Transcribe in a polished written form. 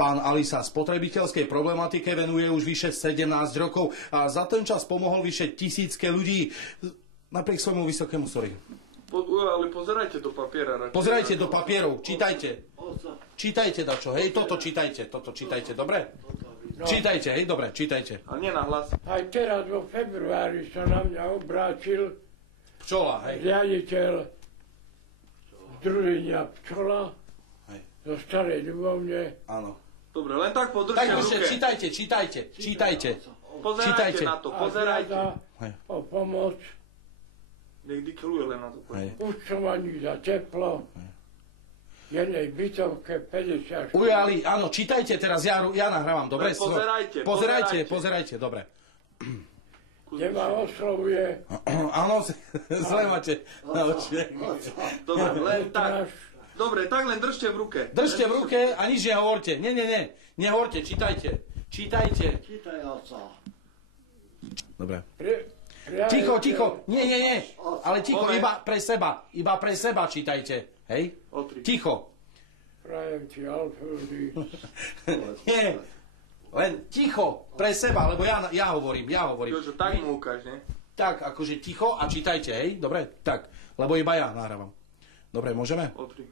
Pán Ali sa spotrebiteľskej problematike venuje už vyše 17 rokov a za ten čas pomohol vyše tisícke ľudí. Napriek svojmu vysokému, Ale pozerajte do papiera. Pozerajte do papierov, čítajte. Čítajte dačo, hej, toto čítajte, dobre? No. Čítajte, hej, dobre, čítajte. A nie na hlas. Aj teraz vo februári sa na mňa obrátil Pčola, hej. riaditeľ Združenia Pčola zo Starej Ľubovne. Áno. Dobre, len tak podržte v ruke. Čítajte. Pozerajte na to, pozerajte. O pomoc. Nech dikeluje len na to. Účtovaní za teplo. Jednej bytovke 50. Ujali, áno, čítajte teraz, ja nahrávam, dobre? Pozerajte, dobre. Kde ma oslovuje. Áno, zle máte na očiach. Dobre, len tak. Dobre, tak len držte v ruke. Držte v ruke a nič nehovorte. Nie. Nehovorte, čítajte. Čítaj, oca. Dobre. Ticho. Nie. Ale ticho, iba pre seba čítajte. Hej? Ticho. Prajem ti, Alfredi. Nie. Len ticho, pre seba, lebo ja hovorím. Jožo, tak mu ukáž, ne? Tak, akože ticho a čítajte, hej? Dobre? Tak, lebo iba ja nahrávam. Dobre, môžeme? Otri.